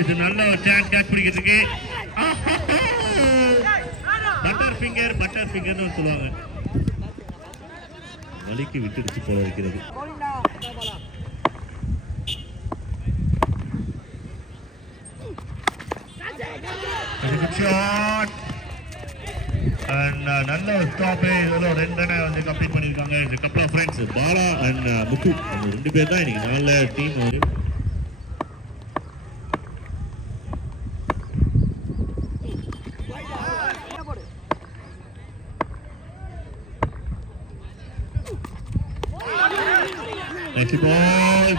இது நல்ல ஒரு சான்ஸ் கேட்ச் பிடிக்கிறதுக்கு. பட்டர் ஃபிங்கர்னு சொல்லுவாங்க. வலிக்கு விட்டுடுச்சு போல இருக்கிறது. நல்ல ஒரு ஸ்டாப். ரெண்டு ரன் வந்து கம்ப்ளீட் பண்ணிருக்காங்க. இந்த couple of friends Bala and Muthu அவங்க ரெண்டு பேர் தான் இன்னைக்கு நல்ல டீம். வந்து நெக்ஸ்ட் பால்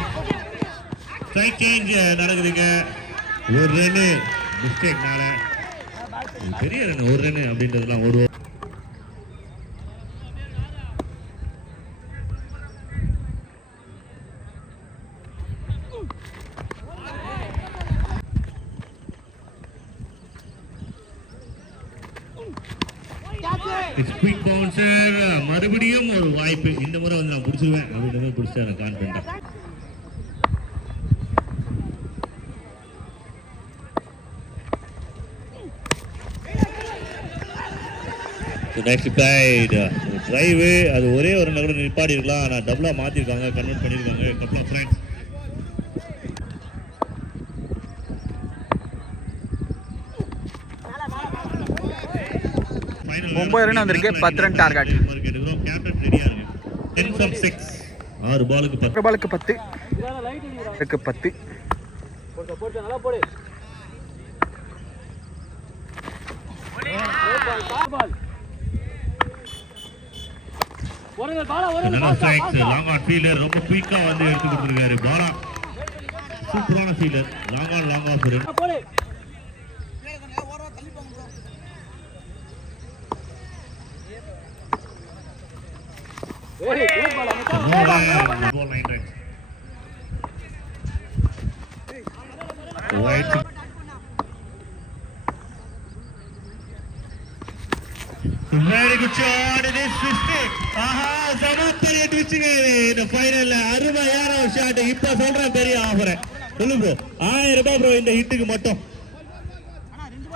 ஸ்ட்ரைக் சேஞ்ச் நடக்குதுங்க. ஒரு ரன் மிஸ்டேக்னால பெரிய ரன், ஒரு ரன் அப்படின்றதுலாம் ஓடுவோம். குயிக் பவுன்சர், மறுபடியும் ஒரு வாய்ப்பு. இந்த முறை வந்து நான் பிடிச்சிருவேன் அப்படின்றத பிடிச்சா எனக்கு கான்ஃபிடண்டா. நெக்ஸ்ட் பிளைட் டிரைவ், அது ஒரே ஒரு நகரம் நிப்பாடி இருக்கலாம். ஆனால் டபுளா மாத்திருக்காங்க, கன்வெர்ட் பண்ணிருக்காங்க. கப்பல் ஆஃப் ஃப்ரெண்ட்ஸ் ஃபைனல் 9 ரன் வந்திருக்கு. 10 ரன் டார்கெட். கேப்டன் ரெடியா இருங்க. 10 from 6. 6 பாலுக்கு 10. 6 பாலுக்கு 10. இதுக்கு 10. போடு நல்லா போடு. பால் லாங் ஆன் ஃபீல்டர் ரொம்ப குயிக்கா வந்து எடுத்து கொடுத்திருக்காரு. பாலா சூப்பரான fielder. Long on long off போடு. Very good shot. It is twisting. ஆஹா, சமூகரிய ட்விஸ்டிங் இந்த ஃபைனல்ல அருமையான ஒரு ஷாட். இப்ப சொல்றேன் பெரிய ஆஃபர். சொல்லு ப்ரோ. 1000 ரூபாய் ப்ரோ இந்த ஹிட்டுக்கு மட்டும்.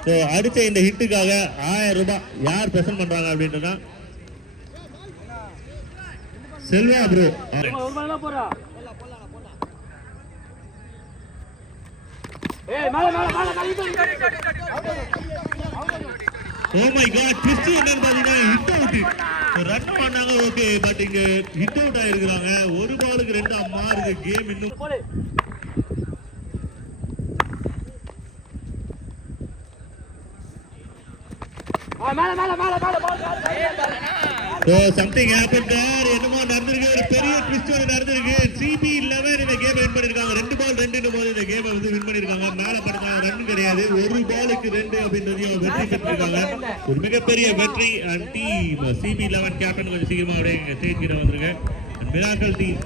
சோ அடிச்ச இந்த ஹிட்டுக்காக 1000 ரூபாய் யார் பிரசன்ட் பண்றாங்க அப்படின்றதா செல்வா ப்ரோ. ஒரு மேல போறா. ஏய் மேல Oh my god, twist என்னன்னு பாத்தீங்கன்னா ஹிட் அவுட். ரன் பண்ணாங்க ஓகே, பட் இங்க ஹிட் அவுட் ஆயிருக்காங்க. ஒரு பாலுக்கு 2 அம்மா இருக்கு. கேம் இன்னும் something happened there. என்னமோ நடந்திருக்கு. ஒரு பெரிய ட்விஸ்ட் ஒன்று நடந்திருக்கு. CB11 இந்த கேம் வின் பண்ணிருக்காங்க. 2 பால் 2 போது இந்த கேமை வந்து வின் பண்ணிருக்காங்க. மேல படுத்தா ரன் கிடையாது. ஒரு பாலுக்கு 2 அப்படின்றதையும் வெற்றி பெற்றிருக்காங்க. ஒரு மிகப்பெரிய வெற்றி. அண்ட் டீம் CB11 கேப்டன் கொஞ்சம் சீக்கிரமா அப்படியே ஸ்டேஜ் கிட்ட வந்திருக்கு. Miracle team